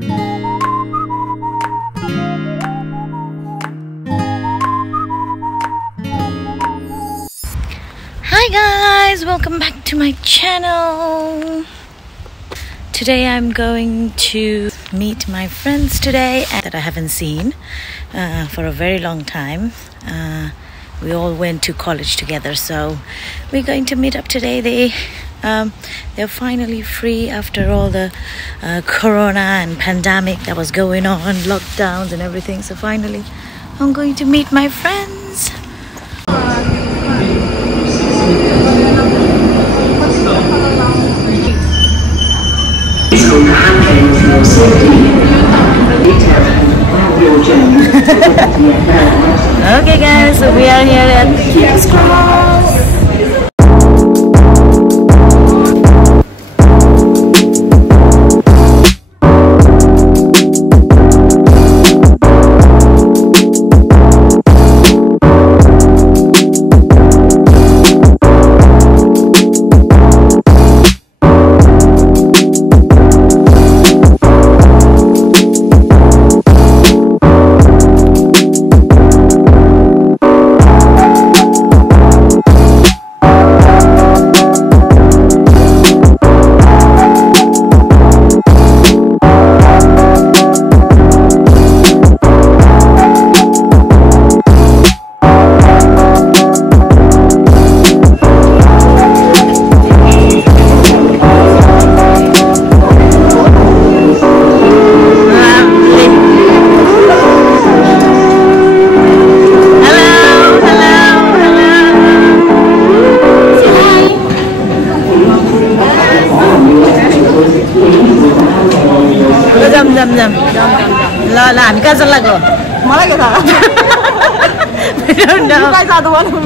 Hi guys, welcome back to my channel. Today I'm going to meet my friends today that I haven't seen for a very long time. We all went to college together, so we're going to meet up today. They're finally free after all the corona and pandemic that was going on, lockdowns and everything. So finally I'm going to meet my friends. Okay guys, so we are here at King's Cross.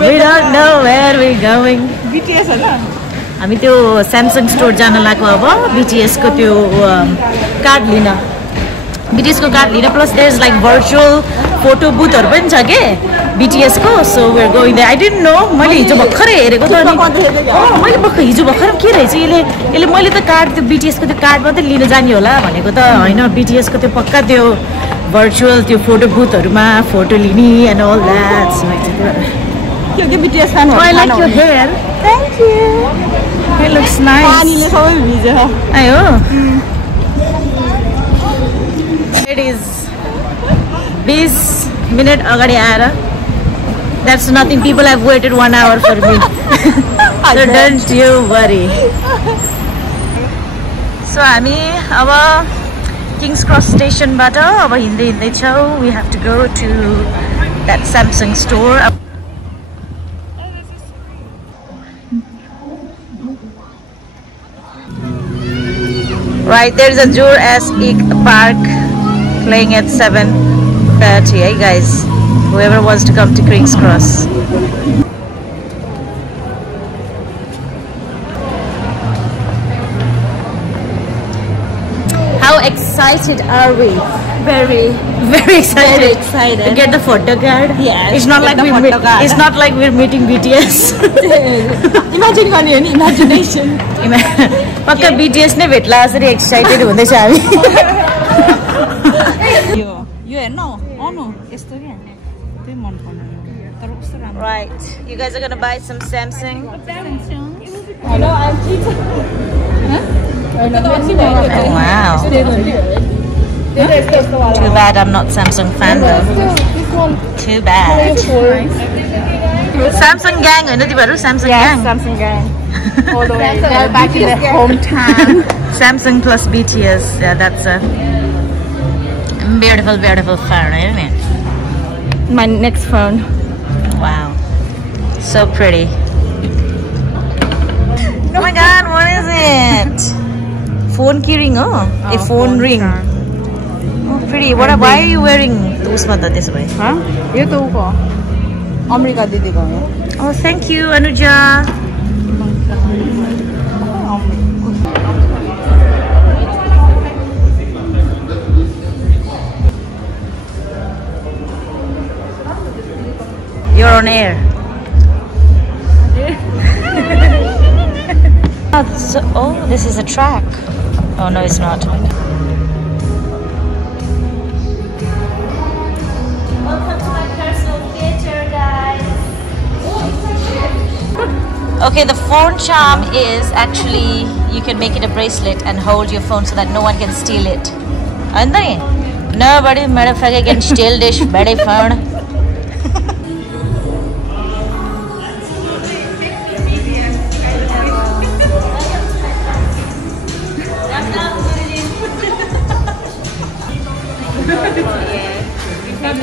We don't know where we're going. BTS हामी त्यो Samsung store जान लाग्यो अब BTS को त्यो card लिन BTS को card लिन plus there's like virtual photo booth हरु पनि छ के BTS को, so we're going there. I didn't know. मैले हिजो भर्खरै हेरेको त अनि मैले भर्खर हिजो भर्खर के रहेछ यसले मैले त कार्ड त्यो BTS को त्यो कार्ड मात्रै लिन जाने होला भनेको त हैन BTS को त्यो पक्का त्यो virtual त्यो photo booth हरुमा फोटो लिने and all that. So BTS fan. I like your hair. Thank you. It looks nice. Ayo. It is 20 minutes agadi aera. That's nothing. People have waited 1 hour for me. So don't you worry. So हामी अब King's Cross station बाट अब हिँड्दै छौ. We have to go to that Samsung store. Right, there's a Jurassic Park playing at 7:30. Hey guys, whoever wants to come to King's Cross. How excited are we? Very excited. Very excited. To get the photo card. Yes. It's not like we're meeting BTS. Imagine one imagination. पक्का BTS ने भेट्ला असरी excited हुँदै छ हामी. यो हेर्न अनु यस्तो के त्यही मन पर्दैन तर कस्तो राम्रो. Right, you guys are gonna buy some Samsung. Hello, I'm Cheetah. Oh wow. Too bad I'm not Samsung fan though. Too bad. Samsung gang, होइन तिमीहरु Samsung gang. Samsung gang. All the way. They're back in their hometown. Samsung plus BTS. Yeah, that's a beautiful phone, isn't it? My next phone. Wow, so pretty. Oh my God, what is it? Phone key ring, oh, a phone ring. Oh, pretty. Why are you wearing usma ta this way? Huh? Yo to ko. America didi ko. Oh, thank you, Anuja. You're on air. Oh, this is a track. Oh no, it's not. Okay, the phone charm is actually you can make it a bracelet and hold your phone so that no one can steal it. And nobody motherfucker can steal this bloody phone.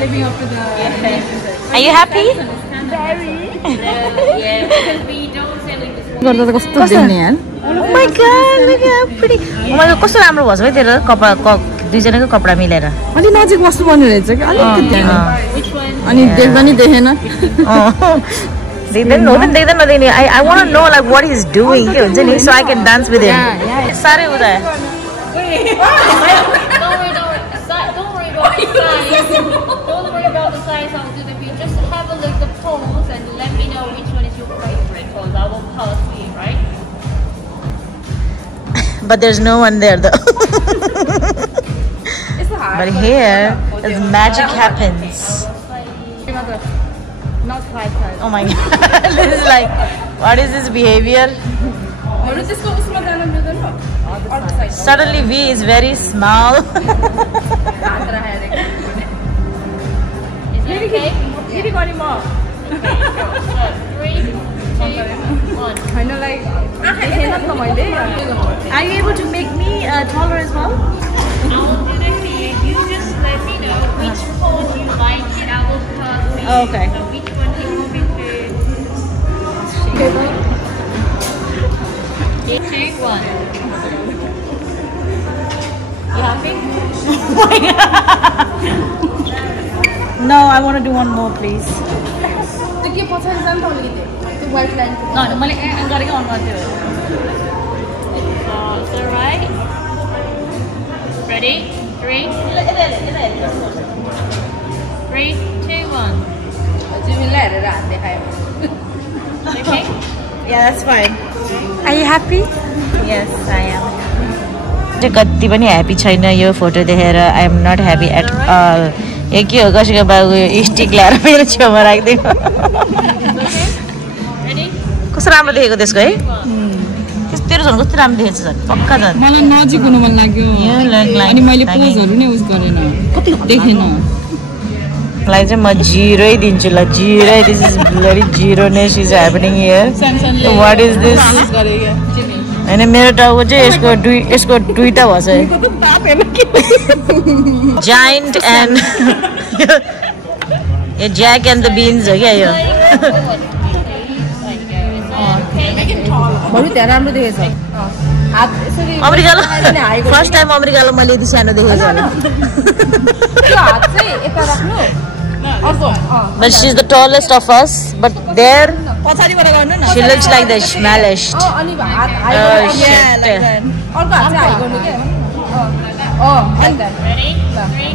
Living up to the Are you happy? very. Oh my god, look how pretty. Oh my god, कस्तो राम्रो भन्छ है तेरो कपडा दुईजनाको कपडा मिलेर. अलि नजिक बस्नु पर्ने रहेछ कि अलिकति त्यहाँ. अनि देख्दा नि देखेन. देख्दैन नदेख्ने. I want to know like what he's doing के हुन्छ नि so I can dance with him. सारै उदा. Don't worry about the size of the video. Just have a look at the pose and let me know which one is your favorite pose. I will pass you, right? But there's no one there though. But here, as magic happens. Not quite. Oh my god, this is like, what is this behavior? Suddenly V is very small. Is it okay? Maybe got him off. Okay, so 3, 2, 1. Kind of like. Are you able to make me taller as well? I will do that for you. You just let me know which pose you like and I will pass for you. Oh, okay. So which one do you want me to? 3, 2, 1. You happy? No, I want to do one more, please. The white line. No, I'm going to go on one too. Is that right? Ready? 3, 2, 1. Okay? Yeah, that's fine. Are you happy? Yes, I am. कति पनि happy छैन यो photo देखेर I am not happy at all यो के हो कसैको बाबु स्टिक ल्याएर मेरो छेउमा राखिदिनु कस्तो राम्रो देखेको त्यसको है तेरो झन् कस्तो राम्रो देखेको छ झन् पक्का झन् मलाई नजिक हुनु मन लाग्यो अनि मैले पोजहरु नै उस गरेन कति देखेन मलाई चाहिँ म जिरो दिन्छु ल zero this is very zeroness is happening here what is this हैन मेरो टाउको चाहिँ यसको दुईटा भछ जायन्ट एन्ड यो ज्याक एन्ड द बिन्स हो क्या यो बरु त्यहाँ राम्रो देखेछ हात यसरी अमेरिकामा फर्स्ट टाइम अमेरिकामा मैले यति सानो देखेको त्यो हात चाहिँ यता राख्नु But she's the tallest of us. But there, पछाडीबाट गर्नु न she looks like the smallest. अनि हात हाइ Oh अर्को shit. हात चाहिँ हाइ गर्नु के like that. Ready? 3,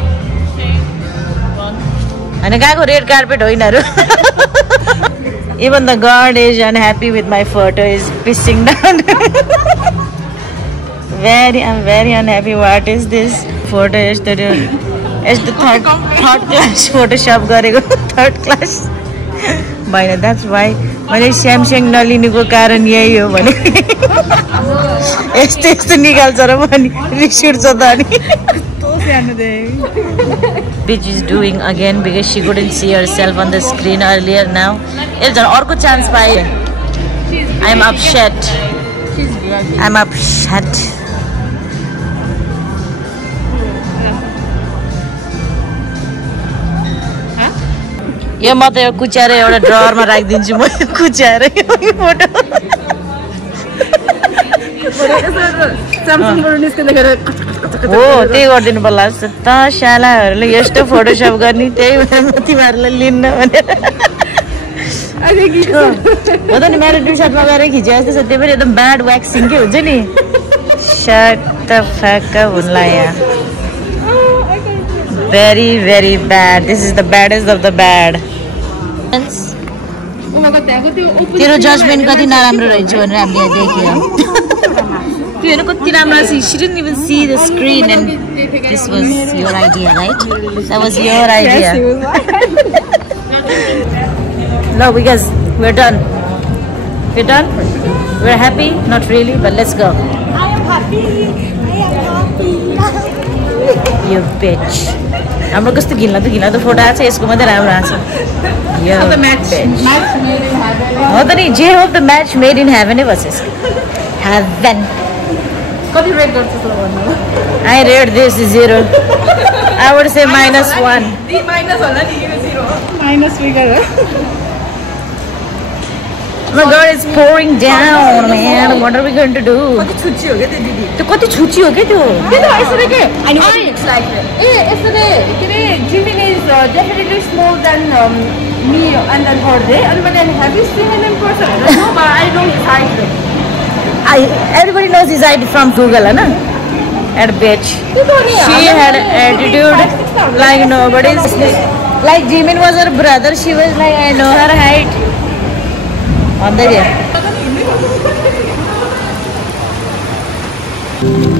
2, 1. And guyको red carpet होइनहरु. Even the guard is unhappy with my photo. Is pissing down. I'm very unhappy. What is this photo? Is the third class Photoshop गरेको third class. But that's why मैले Samsung नलिनुको कारण यही हो भने यस्तो निकाल्छ र पनि रिस उठ्छ त अनि Bitch is doing again because she couldn't see herself on the screen earlier now. It's an orko chance पाए. I'm upset. I'm upset. यो म त यो कुच्याएर एउटा ड्रअरमा राखिदिन्छु म कुच्याएर यो फोटो हो त्यही गरिदिनु पर्ला जस्तो त शालाहरूले यस्तो फोटोसप गर्ने त्यही भएर म तिमीहरूलाई लिन्न भनेर हो त नि मेरो टी सर्टमा गएर खिचे जस्तो छ त्यो पनि एकदम ब्याड व्याक्सिङ के हुन्छ नि सर्ट त फ्याक्क हुन्ला यहाँ very very bad. This is the baddest of the bad. तेरो जजमेन्ट कति नराम्रो रहेछ भनेर हामीले देख्यो त्यो हेर्नु कति राम्रो छ she didn't even see the screen and this was your idea right that was your idea no because we're done We're done? We're happy? Not really, but let's go. I am happy. You bitch. I'm not going to get the photo. It's going to be the match made in heaven. I hope the match made in heaven. Heaven. What do you rate this? I rate this 0. I would say -1. The minus already 0. Minus figure. Oh my god, it's pouring down, man. What are we going to do? What is chuchi ho gaya didi? To kati chuchi ho gaya to? I know it's like yesterday. Jimin is definitely smaller than me and then her day. And when I have seen him in person, I don't know, but I know his height. Everybody knows his height from Google, na? That bitch. She had attitude like nobody's. Like Jimin was her brother. She was like, I know her height. On the day.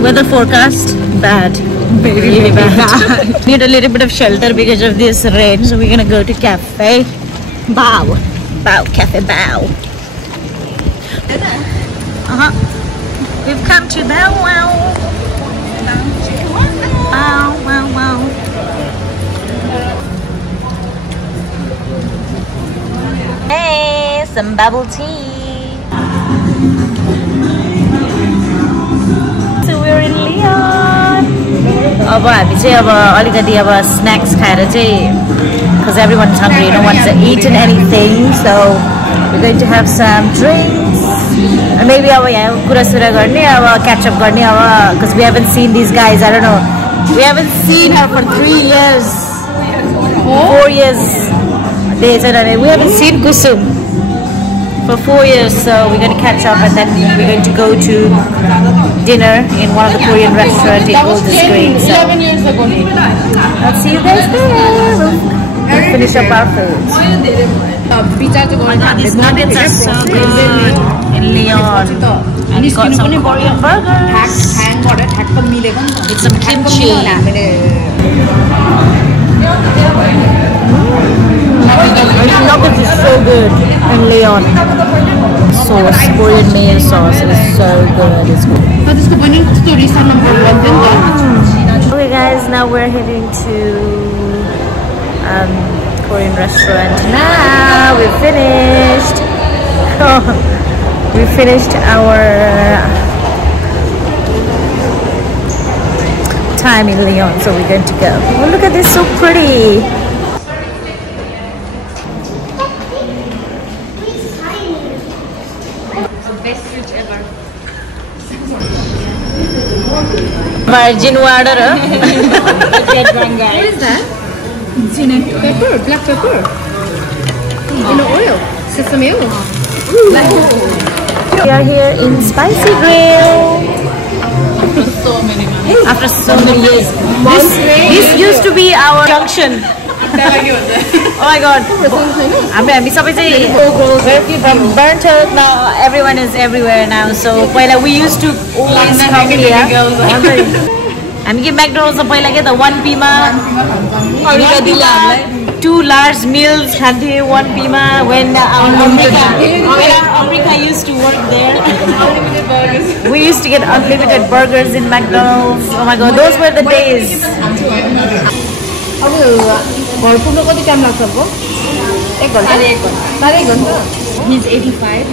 Weather forecast bad. Really bad. Need a little bit of shelter because of this rain, so we're gonna go to cafe. Bow. Cafe Bow. We've come to Bow Wow. Bow Wow. Hey, some bubble tea. So we're in Leon. अब हामी चाहिँ अब अलिकति अब snacks खाएर चाहिँ because everyone's hungry, no one's eaten anything, so we're going to have some drinks. And maybe अब यहाँ कुरा-सुरा गर्ने, अब catch up गर्ने, अब because we haven't seen these guys. I don't know. We haven't seen her for 3 years, 4 years. We haven't seen Kusum for 4 years, so we're going to catch up and then we're going to go to dinner in one of the Korean restaurants in Golden Screen. So 11 years ago. I'll see you guys there. We'll finish up our food. Oh my god, these nuggets are so good in Leon. And we got some Korean burgers with some kimchi. Nuggets is so good in Leon. Sauce, Korean mayo sauce is so good. It's good. Okay guys, now we're heading to Korean restaurant. Now we've finished. We finished our time in Leon, so we're going to go. Oh, look at this, so pretty. Virgin water. What is that? Pepper, black pepper. In oil, sesame oil. We are here in Spicy Grill. After so many years. This used to be our junction. Oh my god. From Burnt Earth, now everyone is everywhere now. So we used to always come here. हामी के McDonald's पहिला के त 1P मा 2 large meals खान्थे 1P मा when Amrika used to work there. We used to get unlimited burgers in McDonald's. Oh my god, those were the days. He's 85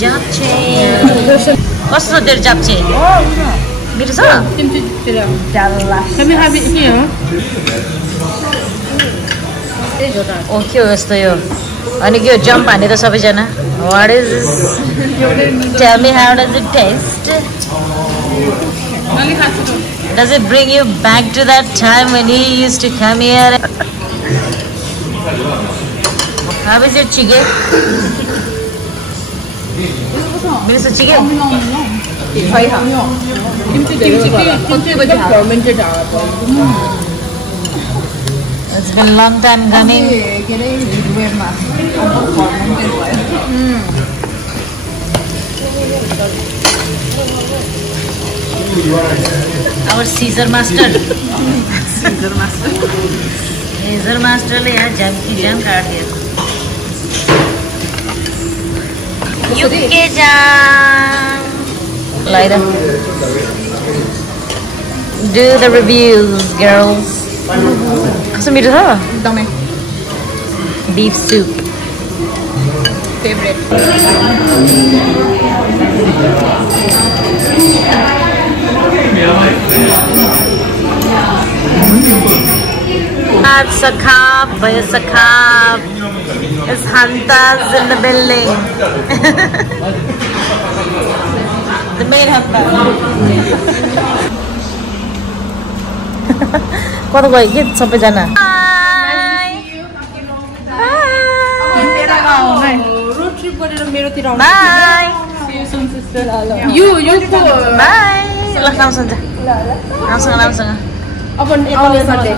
Japchae. What's the other japchae? मेरो छ? Let me have it here. Oh, के हो यस्तो यो? अनि के हो jump हाने त सबैजना? What is this? Tell me, how does it taste? Does it bring you back to that time when he used to come here? How is your chicken? Miss a chicken? It's been a long time coming. Our Caesar master. Caesar master. Laser मास्टरले यहाँ जाम काटिदियो युके जाम लाइदा Do the reviews, girls. कस्तो मिठो छ? एकदमै Beef soup. Favourite Sakab, by Sakab. It's Hantas in the building. The main Hanta. Kota gua ikut sampai jana. Bye. Bye. Road trip गरेर मेरोतिर आउनु Bye. See you soon, sister. You को Bye. Langsung saja. Langsung. अब Nepali Sunday